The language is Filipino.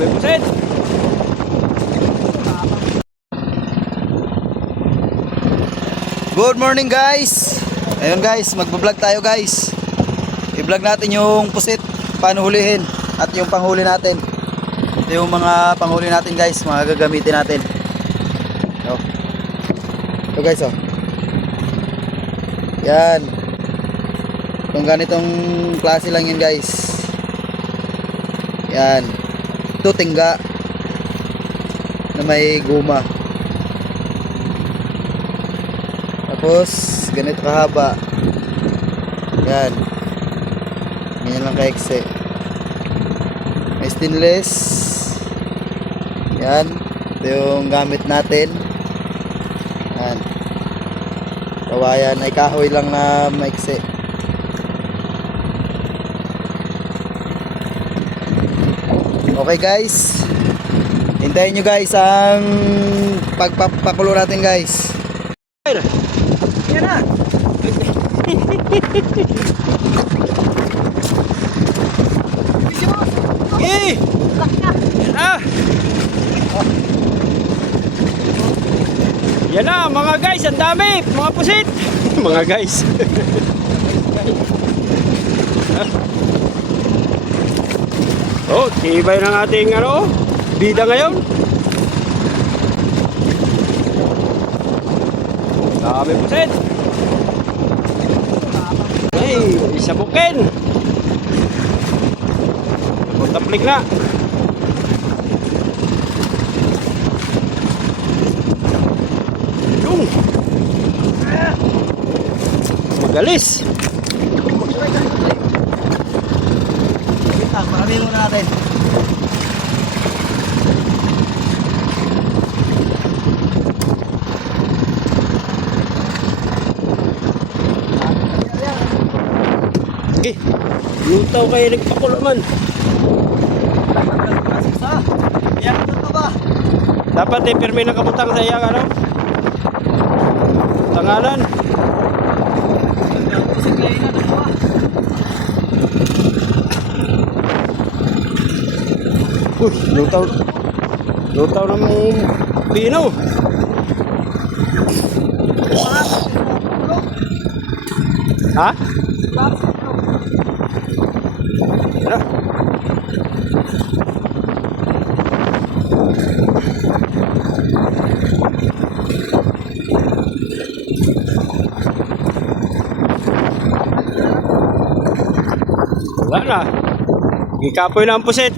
Dami pusit. Good morning guys. Ayun guys, magbablog tayo guys. I-vlog natin yung pusit, paano hulihin at yung panghuli natin. Ito yung mga panghuli natin guys, mga gagamitin natin. Ito guys oh. Yan. Kung ganitong klase lang yun guys. Yan. Ito tingga na may guma. Tapos ganito kahaba. Yan. Ganyan lang kaekse. May stainless. Yan. Ito yung gamit natin. Yan. Kawayan ay kahoy lang na maikse. Okay guys. Hintayin nyo guys ang pagpapakulo natin guys. Yan na. Eh! Ah! Yan na mga guys, ang dami, mga pusit. Mga guys. Oh, tibay ng ating bida ngayon. Dami pusit. Ay, isa bukin. Taplik na. Yung. Magalis. Marami muna natin. Okay. Lutaw kayo nagpakulo man. Dapat pirmi ng kabutang sa iyang tangalan. Lutaw ng pino. Ha? Ano? Wala na. Gikapoy na ang pusit.